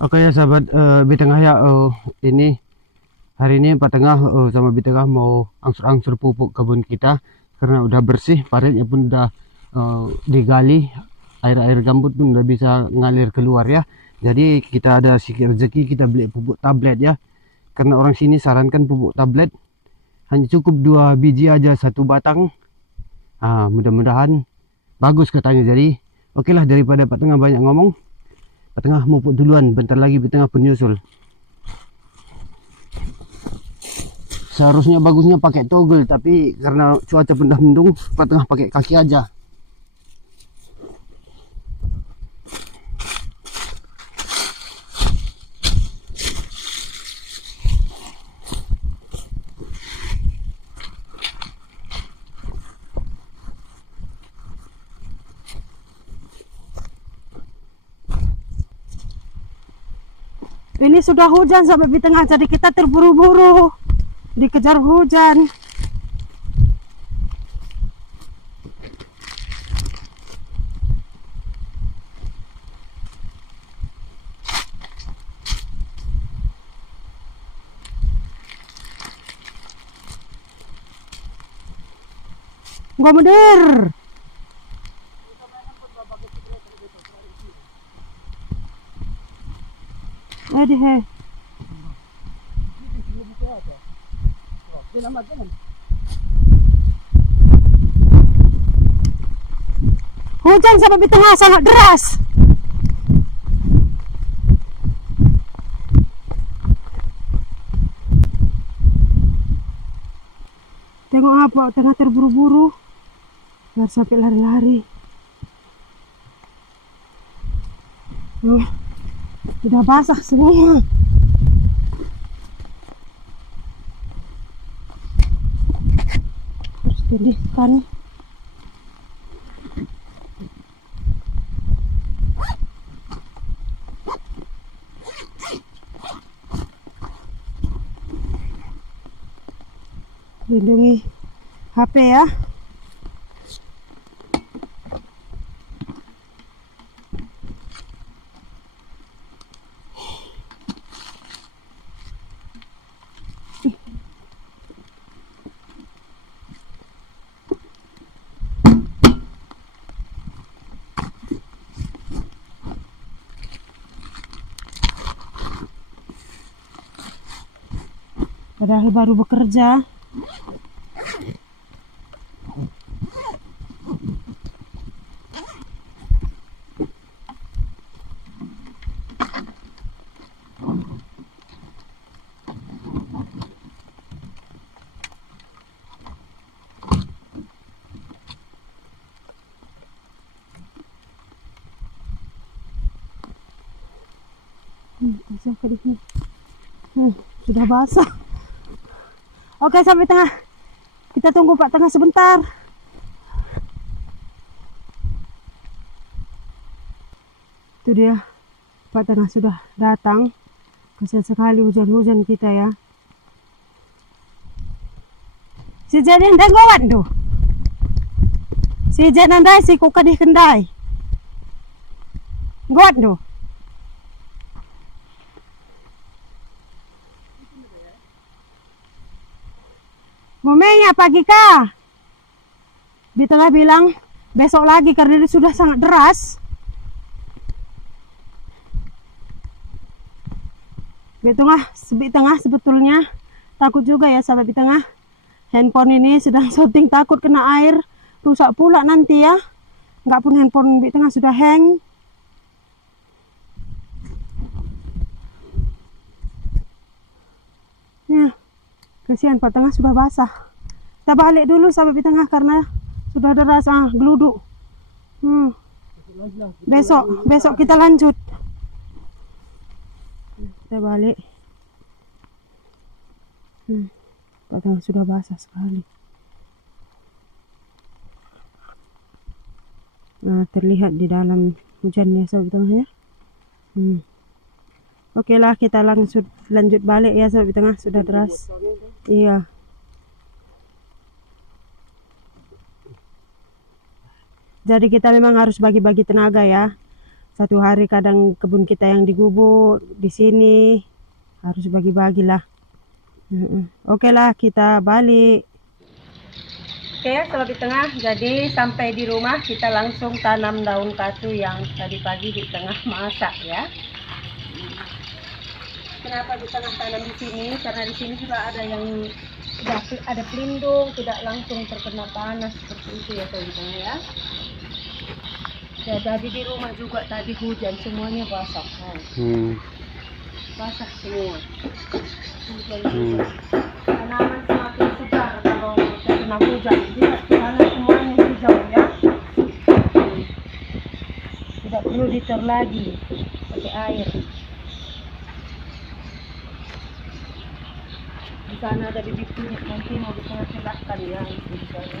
Oke ya sahabat, di tengah ya, ini hari ini Pak Tengah sama di tengah mau angsur-angsur pupuk kebun kita karena udah bersih, paritnya pun udah digali, air-air gambut pun udah bisa ngalir keluar ya. Jadi kita ada sedikit rezeki, kita beli pupuk tablet ya. Karena orang sini sarankan pupuk tablet hanya cukup 2 biji aja satu batang. Mudah-mudahan bagus katanya. Jadi oke lah, daripada Pak Tengah banyak ngomong, Pak Tengah pupuk duluan, bentar lagi Pak Tengah penyusul. Seharusnya bagusnya pakai toggle, tapi karena cuaca pun dah mendung, Pak Tengah pakai kaki aja. Ini sudah hujan sampai di tengah, jadi kita terburu-buru dikejar hujan. Gua mundur. He. Hujan sampai di tengah sangat deras. Tengok apa, tengah terburu-buru biar sampai lari-lari. Sudah basah semua. Harus pulihkan. Lindungi HP ya. Padahal baru bekerja. Sudah basah. Oke, sampai tengah. Kita tunggu Pak Tengah sebentar. Itu dia, Pak Tengah sudah datang. Kasihan sekali hujan-hujan kita ya. Si jadi denggowan tuh. Si janandai si kukadih kendai. Gowan tuh. Momennya pagi kah? Di tengah bilang besok lagi karena ini sudah sangat deras. Di tengah sebetulnya takut juga ya sahabat di tengah. Handphone ini sedang syuting, takut kena air, rusak pula nanti ya. Enggak pun handphone di tengah sudah hang. Ya. Kasihan Pak Tengah sudah basah. Kita balik dulu sampai di tengah karena sudah deras geluduk. Besok kita lanjut. Kita balik. Pak Tengah sudah basah sekali. Nah, terlihat di dalam hujannya sampai di tengah ya. Oke lah, kita langsung lanjut balik ya sampai di tengah, sudah deras. Iya. Jadi kita memang harus bagi-bagi tenaga ya. Satu hari kadang kebun kita yang digubuk, di sini harus bagi-bagilah. Oke lah, kita balik. Oke, sobat di tengah, jadi sampai di rumah kita langsung tanam daun katu yang tadi pagi di tengah masak ya. Kenapa di tengah tanam di sini? Karena di sini juga ada yang sudah ada pelindung, tidak langsung terkena panas seperti itu ya sobat di tengah ya. Ya, jadi di rumah juga tadi hujan semuanya basah. Basah semua. Hujan juga. Tanaman semakin segar kalau terkena hujan. Dia tanah semuanya hijau ya. Tidak perlu diter lagi pakai air. Di sana ada bibit kunyit, nanti mau ditengah-tengahkan ya di sana.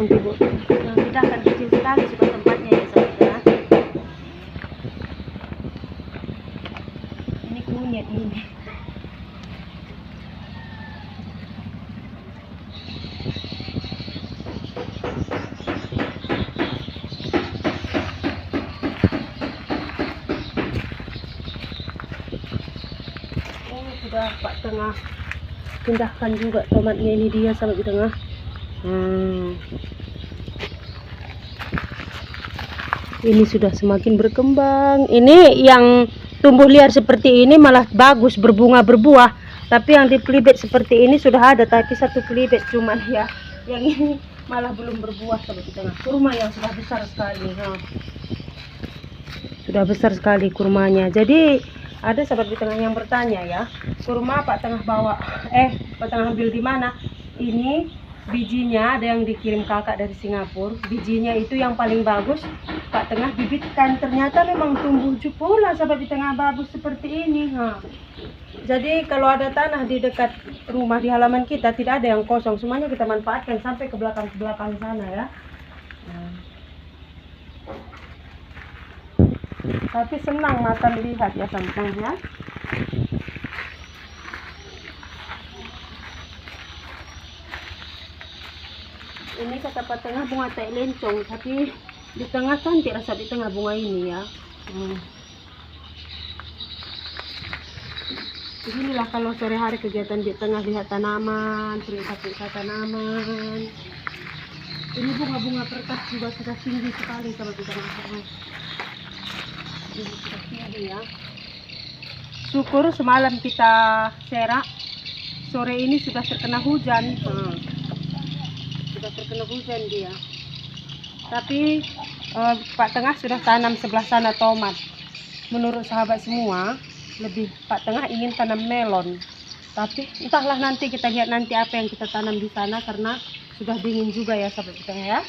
Nanti Bu, kita akan kecil sekali sudah tempatnya ya saudara. Ini kunyit ini. Sudah Pak Tengah pindahkan juga tomatnya, ini dia sampai di tengah. Ini sudah semakin berkembang. Ini yang tumbuh liar seperti ini malah bagus, berbunga berbuah. Tapi yang di pelibet seperti ini sudah ada, tapi satu pelibet cuman ya. Yang ini malah belum berbuah sampai di tengah. Kurma yang sudah besar sekali. Sudah besar sekali kurmanya. Jadi ada sahabat di tengah yang bertanya ya, kurma Pak Tengah bawa, Pak Tengah ambil di mana? Ini bijinya ada yang dikirim kakak dari Singapura. Bijinya itu yang paling bagus Pak Tengah bibitkan. Ternyata memang tumbuh pula sahabat di tengah bagus seperti ini. Jadi kalau ada tanah di dekat rumah di halaman kita tidak ada yang kosong, semuanya kita manfaatkan sampai ke belakang sana ya. Tapi senang mata melihat ya sampai ya. Ini kata Pak Tengah bunga tai lencong, tapi di tengah cantik rasa di tengah bunga ini ya. Beginilah kalau sore hari kegiatan di tengah, lihat tanaman, periksa tanaman. Ini bunga-bunga kertas juga sudah tinggi sekali kalau di tengah. Ini sudah tinggi ya. Syukur semalam kita serak, sore ini sudah terkena hujan. Sudah terkena hujan dia. Tapi Pak Tengah sudah tanam sebelah sana tomat. Menurut sahabat semua, lebih Pak Tengah ingin tanam melon. Tapi entahlah, nanti kita lihat nanti apa yang kita tanam di sana karena sudah dingin juga ya sahabat kita ya.